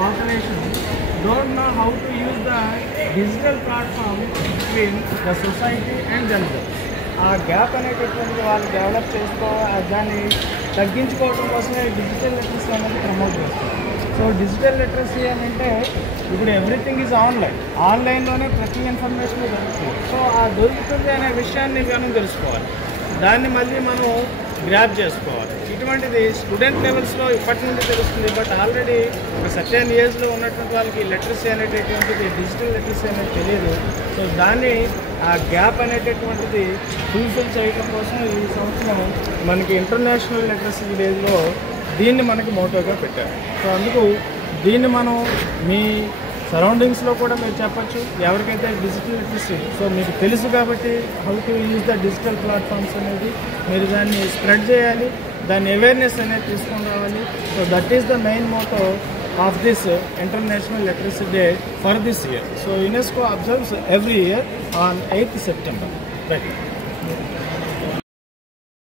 population don't know how to use the digital platform between the society and themselves. ఆ gap అనేటటువంటి వాళ్ళు develop దాన్ని తగ్గించుకోవడం కోసమే డిజిటల్ లిటరసీ అనేది ప్రమోట్ చేస్తారు. సో డిజిటల్ లిటరసీ అని అంటే ఇప్పుడు ఎవ్రీథింగ్ ఈజ్ ఆన్లైన్లోనే ప్రతి ఇన్ఫర్మేషన్ దొరుకుతుంది. సో ఆ దొరుకుతుంది అనే విషయాన్ని మనం తెలుసుకోవాలి, దాన్ని మళ్ళీ మనం గ్రాప్ చేసుకోవాలి. ఇటువంటిది స్టూడెంట్ లెవెల్స్లో ఇప్పటి నుండి తెలుస్తుంది. బట్ ఆల్రెడీ ఒక సర్టెన్ ఏజ్లో ఉన్నటువంటి వాళ్ళకి లిటరసీ అనేటటువంటిది, డిజిటల్ లిటరసీ అనేది తెలియదు. సో దాన్ని ఆ గ్యాప్ అనేటటువంటిది ఫుల్ఫిల్ చేయడం కోసం ఈ సంవత్సరం మనకి ఇంటర్నేషనల్ లిటరసీ డేలో దీన్ని మనకి మోటోగా పెట్టారు. సో అందుకు దీన్ని మనం మీ సరౌండింగ్స్లో కూడా మీరు చెప్పచ్చు, ఎవరికైతే డిజిటల్ లిటరసీ సో మీకు తెలుసు కాబట్టి how to use the digital platforms అనేది మీరు దాన్ని స్ప్రెడ్ చేయాలి, దాని అవేర్నెస్ అనేది తీసుకొని రావాలి. So that is the main motto of this International Literacy Day for this year. So UNESCO observes every year on 8th September. Right.